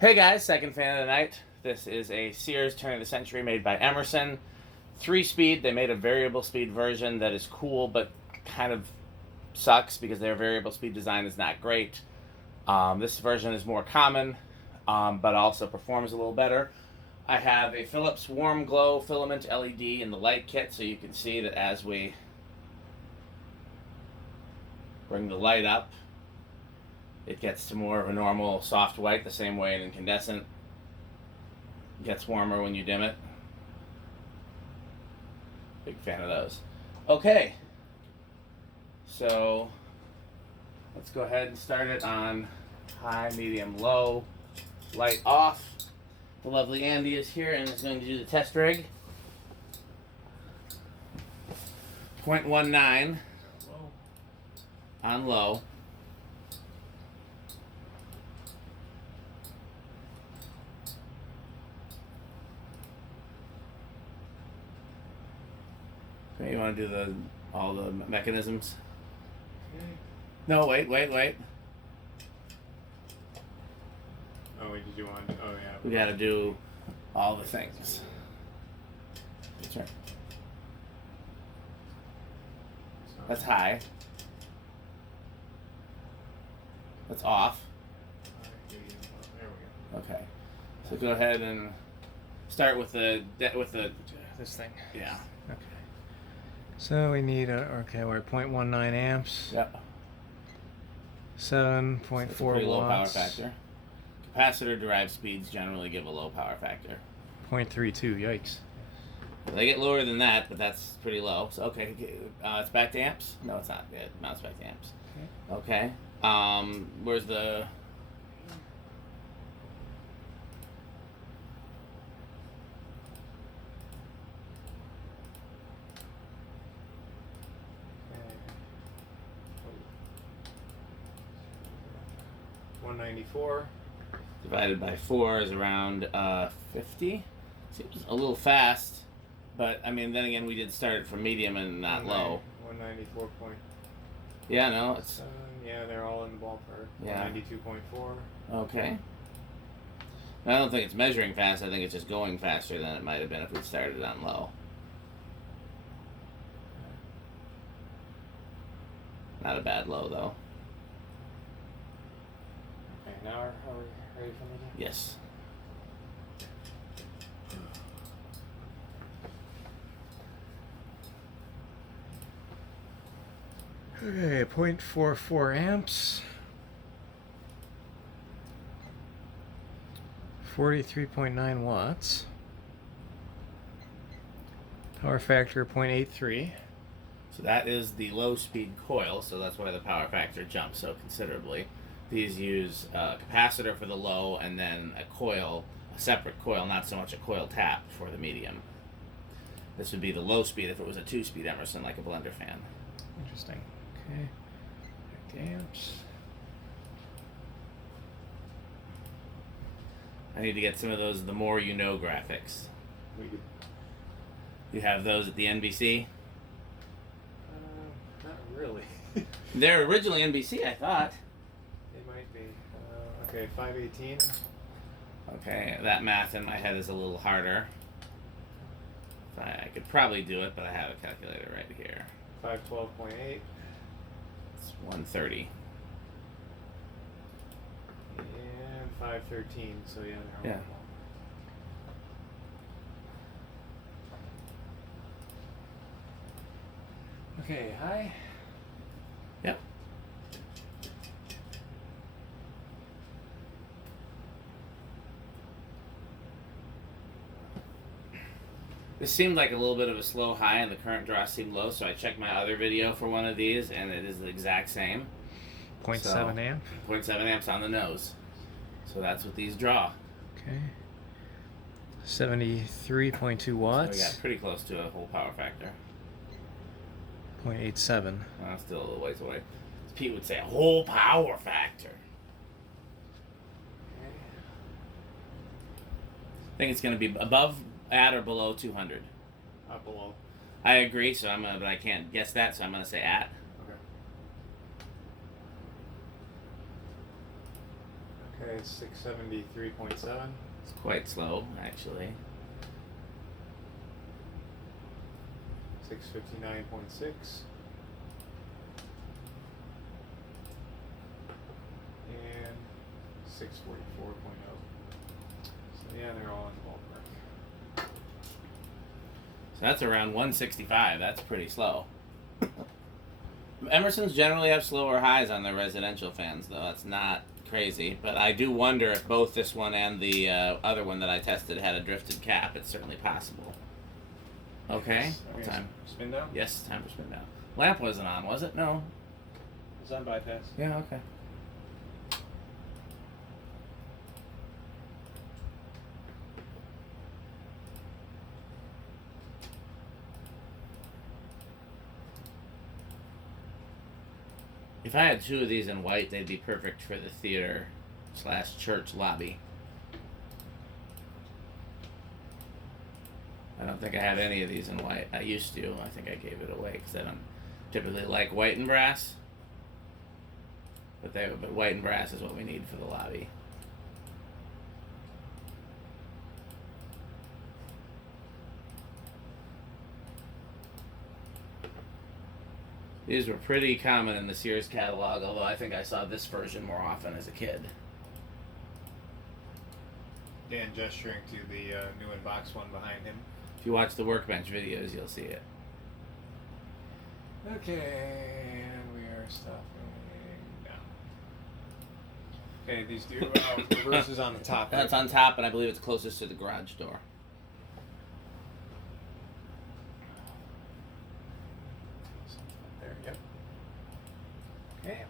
Hey guys, second fan of the night. This is a Sears turn of the century made by Emerson. 3-speed. They made a variable speed version that is cool but kind of sucks because their variable speed design is not great. This version is more common, but also performs a little better. I have a Philips Warm Glow filament LED in the light kit, so you can see that as we bring the light up, it gets to more of a normal soft white, the same way an incandescent gets warmer when you dim it. Big fan of those. Okay, so let's go ahead and start it on high, medium, low, light off. The lovely Andy is here and is going to do the test rig. 0.19 on low. Okay, you want to do all the mechanisms? Okay. No, wait. Oh wait, did you want? Oh yeah. We got to do all the things. That's right. That's high. That's off. There we go. Okay. So go ahead and start with the This thing. yeah. Okay. So we need okay, we're at 0.19 amps. Yep. 7.4 It's a pretty low power watts. factor. Capacitor derived speeds generally give a low power factor. 0.32. Yikes. They get lower than that, but that's pretty low. So okay, it's back to amps. No, it's not. Now it's back to amps. Okay. Where's the? Okay. 194. Divided by 4 is around 50. Seems a little fast, but I mean, then again, we did start from medium and not low. 194 point. Yeah, no, it's 7. Yeah, they're all in the ballpark. Yeah. 192.4. okay. I don't think it's measuring fast. I think it's just going faster than it might have been if we started on low. Not a bad low though. Okay, now are we ready for meeting? Yes. Okay, 0.44 amps. 43.9 watts. Power factor 0.83. So that is the low speed coil, so that's why the power factor jumps so considerably. These use a capacitor for the low and then a coil, a separate coil, not so much a coil tap for the medium. This would be the low speed if it was a 2-speed Emerson, like a blender fan. Interesting. Okay. Back to amps. I need to get some of those the more you know graphics. We could, You have those at the NBC? not really. They're originally NBC, I thought. They might be. Okay, 518. Okay, that math in my head is a little harder. I could probably do it, but I have a calculator right here. 512.8. It's 130. And 513. So yeah, they're Yeah. all. Okay, high. Yep. This seemed like a little bit of a slow high and the current draw seemed low, so I checked my other video for one of these and it is the exact same. 0.7 amp. 0.7 amps on the nose. So that's what these draw. Okay. 73.2 So we watts. got pretty close to a whole power factor. 0.87. Well, still a little ways away. Pete would say a whole power factor. I think it's going to be above, at, or below 200. Up below. I agree, so but I can't guess that, so I'm gonna say at. Okay. Okay, it's 673.7. It's quite slow, actually. 659.6. And 644.0. So yeah, they're all in the ballpark. So that's around 165. That's pretty slow. Emerson's generally have slower highs on their residential fans, though. That's not crazy. But I do wonder if both this one and the other one that I tested had a drifted cap. It's certainly possible. Okay. Okay, Time. spin down? Yes, time for spin down. Lamp wasn't on, was it? No. It's on bypass. Yeah, okay. If I had two of these in white, they'd be perfect for the theater/church lobby. I don't think I have any of these in white. I used to. I think I gave it away because I don't typically like white and brass. But white and brass is what we need for the lobby. These were pretty common in the Sears catalog, although I think I saw this version more often as a kid. Dan gesturing to the new in-box one behind him. If you watch the workbench videos, you'll see it. Okay, and we are stopping down. Okay, these do reverses on the top. That's on top, and I believe it's closest to the garage door. There, yep. Okay.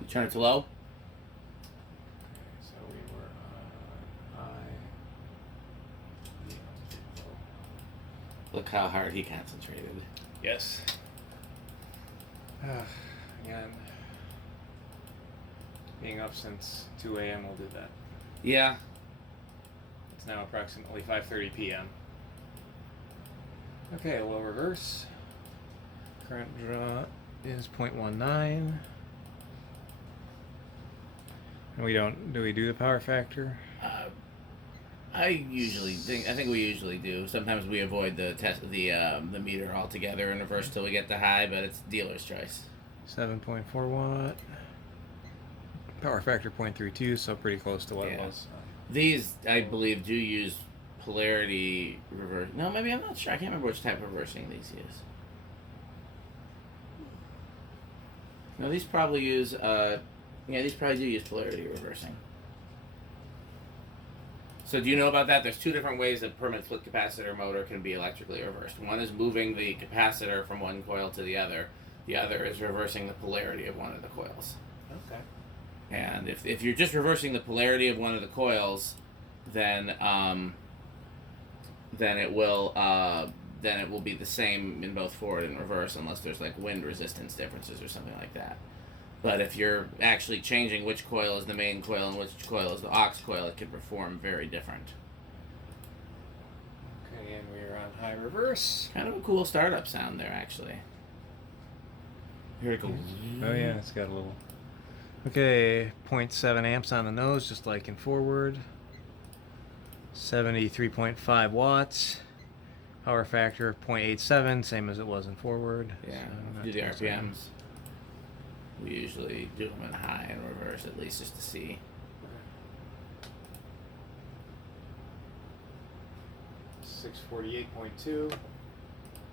You turn it to low. Okay, so we were on high. Look how hard he concentrated. Yes. Again, being up since 2 a.m. will do that. Yeah. It's now approximately 5:30 p.m. Okay, low reverse. Current draw is 0.19. And do we do the power factor? I think we usually do. Sometimes we avoid the meter altogether in reverse till we get the high, but it's dealer's choice. 7.4 watt. Power factor 0.32, so pretty close to what it Yeah. was. These, I believe, do use polarity reverse. No, maybe I'm not sure. I can't remember which type of reversing these use. No, these probably use. These probably do use polarity reversing. So do you know about that? There's two different ways that permanent split capacitor motor can be electrically reversed. One is moving the capacitor from one coil to the other. The other is reversing the polarity of one of the coils. Okay. And if you're just reversing the polarity of one of the coils, then it will be the same in both forward and reverse, unless there's like wind resistance differences or something like that. But if you're actually changing which coil is the main coil and which coil is the aux coil, it can perform very different. Okay, and we're on high reverse. Kind of a cool startup sound there, actually. Here it goes. Oh yeah, it's got a little. Okay, 0.7 amps on the nose, just like in forward. 73.5 watts. Power factor 0.87, same as it was in forward. Yeah, So not do the too much. RPMs. We usually do them in high and reverse, at least just to see. Okay. 648.2. It's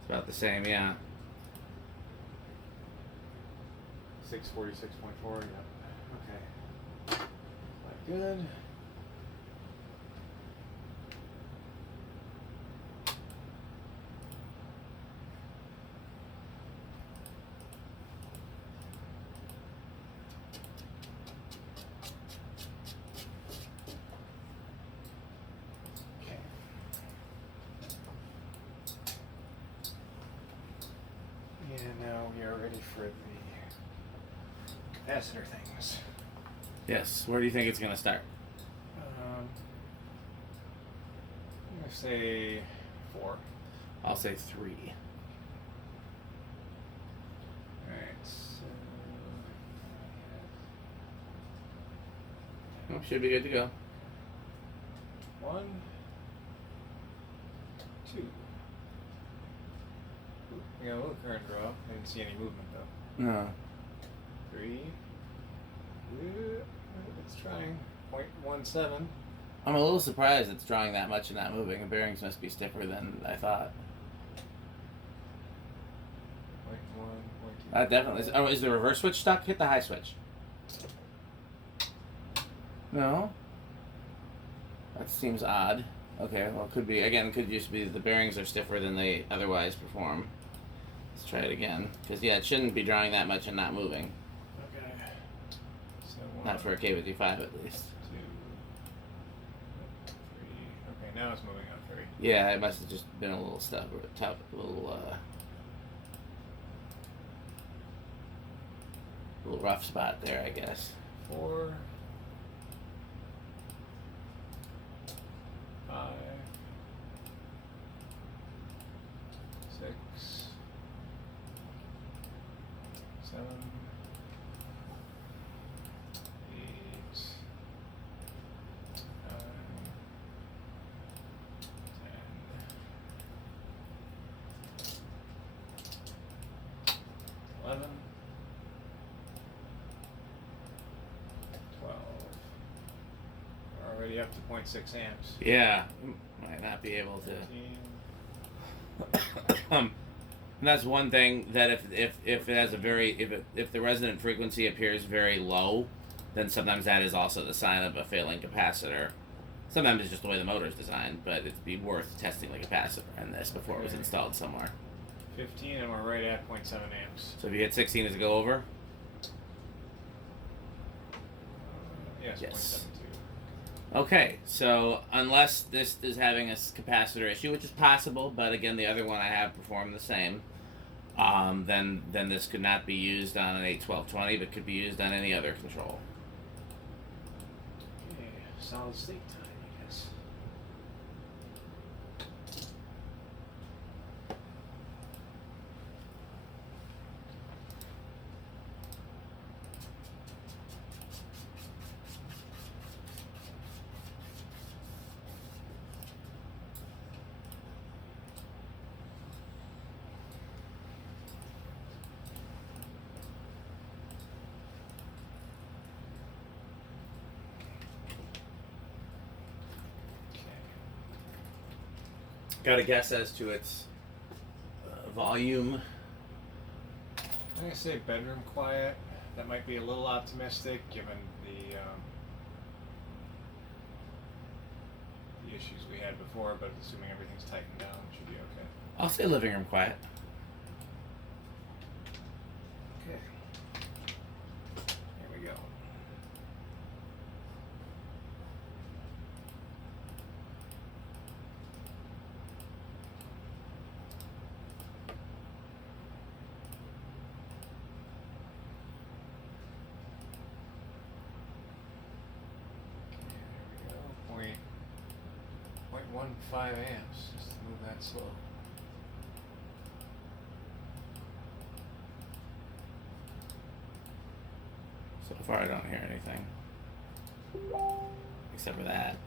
about the same, yeah. 646.4. Yep. Okay. Good. And now we are ready for the capacitor things. Yes, where do you think it's going to start? I'm gonna say 4. I'll say 3. Alright, so Oh, should be good to go. 1, 2. Ooh, we got a little current draw. I didn't see any movement though. No. 3. It's trying. 0.17. I'm a little surprised it's drawing that much and not moving. The bearings must be stiffer than I thought. 0.1, 0.2. That definitely is. Oh, is the reverse switch stuck? Hit the high switch. No. That seems odd. Okay, well, it could be, again, it could just be the bearings are stiffer than they otherwise perform. Let's try it again. Because, yeah, it shouldn't be drawing that much and not moving. Okay. So 1, Not for a K55 at least. 2, 3. Okay, now it's moving on 3. Yeah, it must have just been a little stuff, or a little rough spot there, I guess. 4, 5, 6, 7, 8, 9, 10, 11, 12. We're already up to 0.6 amps. Yeah, might not be able to. 13. And that's one thing that if it has a very if the resonant frequency appears very low, then sometimes that is also the sign of a failing capacitor. Sometimes it's just the way the motor is designed, but it'd be worth testing the capacitor in this before it was installed somewhere. 15, and we're right at 0.7 amps. So if you hit 16, does it go over? Yes, Yes. 0.72. Okay, so unless this is having a capacitor issue, which is possible, but again, the other one I have performed the same, then this could not be used on an 81220, but could be used on any other control. Okay, solid state time, I guess. Got a guess as to its volume? I'm gonna say bedroom quiet. That might be a little optimistic given the issues we had before, but assuming everything's tightened down, it should be okay. I'll say living room quiet. Okay. Here we go. There we go. 0.15 amps, just to move that slow. So far, I don't hear anything except for that.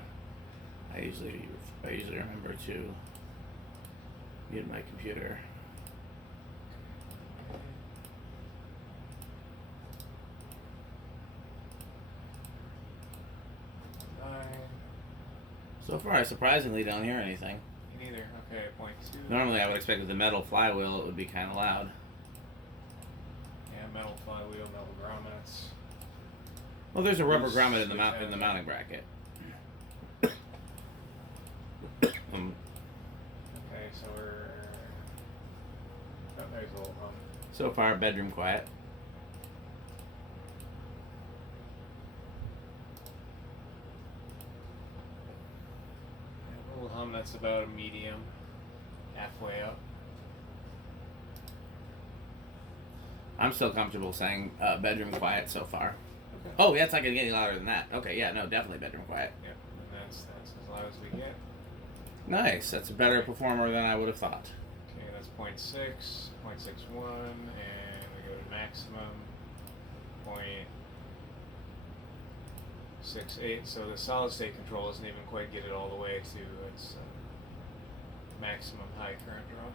I usually remember to mute my computer. So far, I surprisingly don't hear anything. Me neither. Okay, 0.2. Normally, I would expect with the metal flywheel, it would be kind of loud. Yeah, metal flywheel, metal grommets. Well, there's a rubber Loose grommet in the switch in the mounting bracket. Okay, so we're. Oh, there's a little hum. So far, bedroom quiet. A little hum that's about a medium, halfway up. I'm still comfortable saying bedroom quiet so far. Okay. Oh, yeah, it's not going to get any louder than that. Okay, yeah, no, definitely bedroom quiet. Yep, and that's as loud as we get. Nice. That's a better performer than I would have thought. Okay, that's 0.6, 0.61, and we go to maximum, 0.7. 0.68. So the solid state control doesn't even quite get it all the way to its maximum high current draw.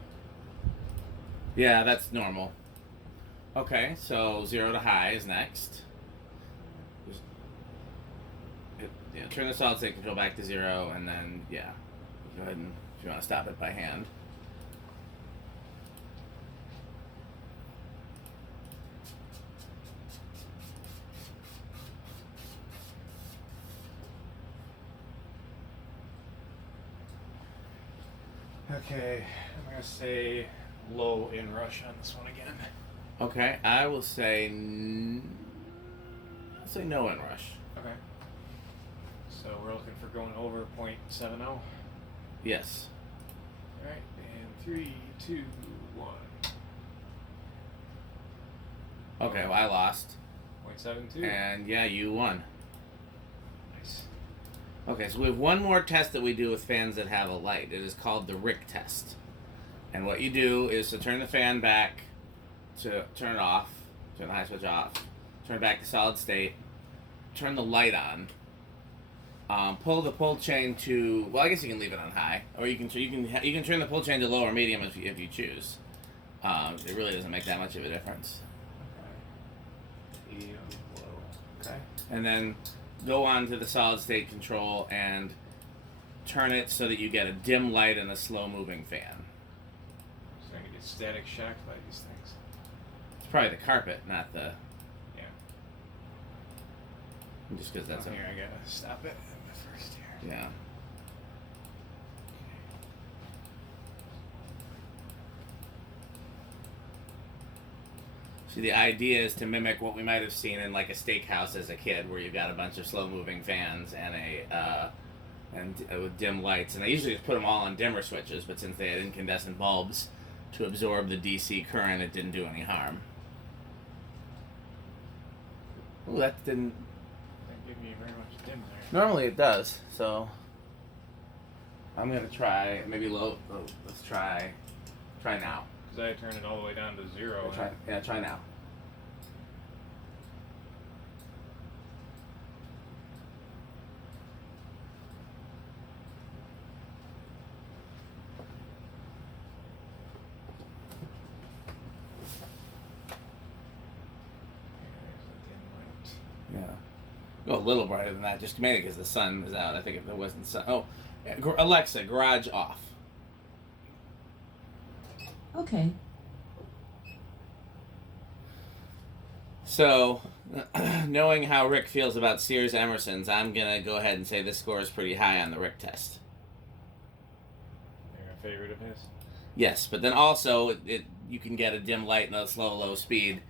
Yeah, that's normal. Okay, so 0 to high is next. Turn the solid state control back to 0, and then, yeah, go ahead and, if you want to stop it by hand. Okay, I'm going to say low inrush on this one again. Okay, I will say, I'll say no inrush. Okay. So we're looking for going over 0.70. Yes. Alright, and 3, 2, 1. Okay, well, I lost. 0.72. And yeah, you won. Nice. Okay, so we have one more test that we do with fans that have a light. It is called the Rick test. And what you do is to turn the fan back, to turn it off, turn the high switch off, turn it back to solid state, turn the light on, pull the pull chain to, well, I guess you can leave it on high, or you can turn the pull chain to low or medium if you choose. It really doesn't make that much of a difference. Okay. Medium, low. Okay. And then go on to the solid state control and turn it so that you get a dim light and a slow moving fan. So I can get static shocked by these things. It's probably the carpet, not the. Yeah. Just because that's Here, I gotta stop it first here. Yeah. See, the idea is to mimic what we might have seen in like a steakhouse as a kid, where you've got a bunch of slow-moving fans and with dim lights. And I usually just put them all on dimmer switches, but since they had incandescent bulbs to absorb the DC current, it didn't do any harm. Ooh, that didn't. Didn't give me very much dim there. Normally it does, so I'm gonna try maybe low. Oh, let's try now. Because I turned it all the way down to 0. Try now. Yeah. Go a little brighter than that, just mainly because the sun is out. I think if there wasn't sun. Oh, Alexa, garage off. Okay. So, knowing how Rick feels about Sears Emersons, I'm gonna go ahead and say this score is pretty high on the Rick test. You're a favorite of his? Yes, but then also you can get a dim light and a low speed,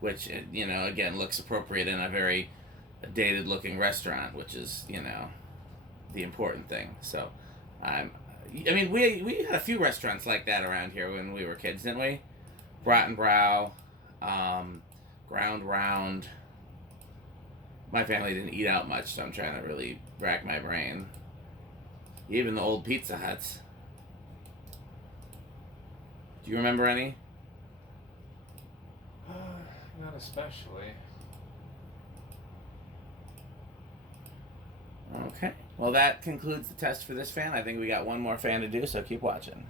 which again looks appropriate in a very dated looking restaurant, which is the important thing. So, we had a few restaurants like that around here when we were kids, didn't we? Brat and Brow, Ground Round. My family didn't eat out much, so I'm trying to really rack my brain. Even the old Pizza Huts. Do you remember any? Not especially. Okay. Well, that concludes the test for this fan. I think we got one more fan to do, so keep watching.